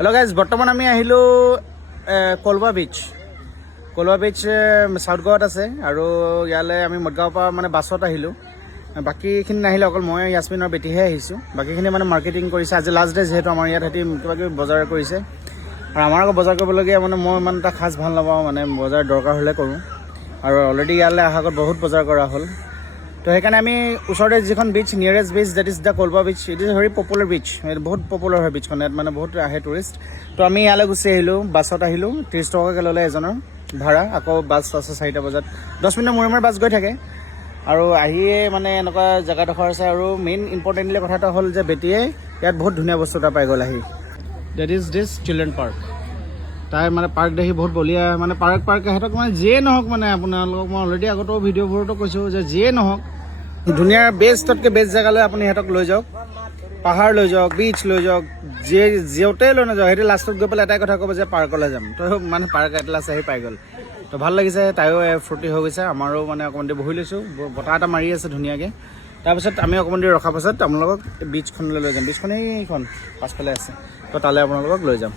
Hello' guys, বৰ্তমান আমি আহিলোঁ কলৱা বিচ চাউথ গোৱাত আছে আৰু ইয়ালৈ আমি মদগাঁৱৰ পৰা মানে বাছত আহিলোঁ। বাকীখিনি নাহিলে, অকল মই য়াছমিনৰ বেটিহে আহিছোঁ। বাকীখিনি মানে মাৰ্কেটিং কৰিছে। আজি লাষ্ট ডে যিহেতু আমাৰ ইয়াত সিহঁতি কিবা কিবি বজাৰ কৰিছে আৰু আমাৰ আকৌ বজাৰ কৰিবলগীয়া মানে মই ইমান এটা খাছ ভাল নাপাওঁ, মানে বজাৰ দৰকাৰ হ'লে কৰোঁ আৰু অলৰেডি ইয়ালৈ অহাৰ আগত বহুত বজাৰ কৰা হ'ল। তো সেইকাৰণে আমি ওচৰতে যিখন বিচ, নিয়েৰেষ্ট বিচ, ডেট ইজ দ্য কলৱা বিচ। ইট ইজ ভেৰি পপুলাৰ বিচ, বহুত পপুলাৰ হয় বিচখন, ইয়াত মানে বহুত আহে টুৰিষ্ট। তো আমি ইয়ালৈ গুচি আহিলোঁ, বাছত আহিলোঁ। 30 টকাকৈ ল'লে এজনৰ ভাড়া। আকৌ বাছ আছে 4টা বজাত, 10 মিনিটৰ মূৰে মূৰে বাছ গৈ থাকে। আৰু আহিয়ে মানে এনেকুৱা জেগাডোখৰ আছে। আৰু মেইন ইম্পৰ্টেণ্টলি কথা এটা হ'ল যে বেটিয়ে ইয়াত বহুত ধুনীয়া বস্তু এটা পাই গ'ল আহি। That is this children park. তাই মানে পাৰ্ক দেখি বহুত বলিয়া, মানে পাৰ্ক সিহঁতক মানে যিয়ে নহওক, মানে আপোনালোকক মই অলৰেডি আগতেও ভিডিঅ'বোৰতো কৈছোঁ যে যিয়ে নহওক ধুনীয়া বেষ্টতকৈ বেষ্ট জেগালৈ আপুনি সিহঁতক লৈ যাওক। পাহাৰ লৈ যাওক, বিচ লৈ যাওক, য'তে লৈ নাযাওক, সিহঁতে লাষ্টত গৈ পেলাই এটাই কথা ক'ব যে পাৰ্কলৈ যাম। তো মানে পাৰ্ক এট লাষ্ট আহি পাই গ'ল। তো ভাল লাগিছে, তাইও ফূৰ্তি হৈ গৈছে, আমাৰো মানে অকণমান দেৰি বহি লৈছোঁ, বতাহ এটা মাৰি আছে ধুনীয়াকৈ। তাৰপিছত আমি অকণমান দেৰি ৰখাৰ পাছত আপোনালোকক বিচখনলৈ লৈ যাম। বিচখন এইখন পাছফালে আছে, তো তালৈ আপোনালোকক লৈ যাম।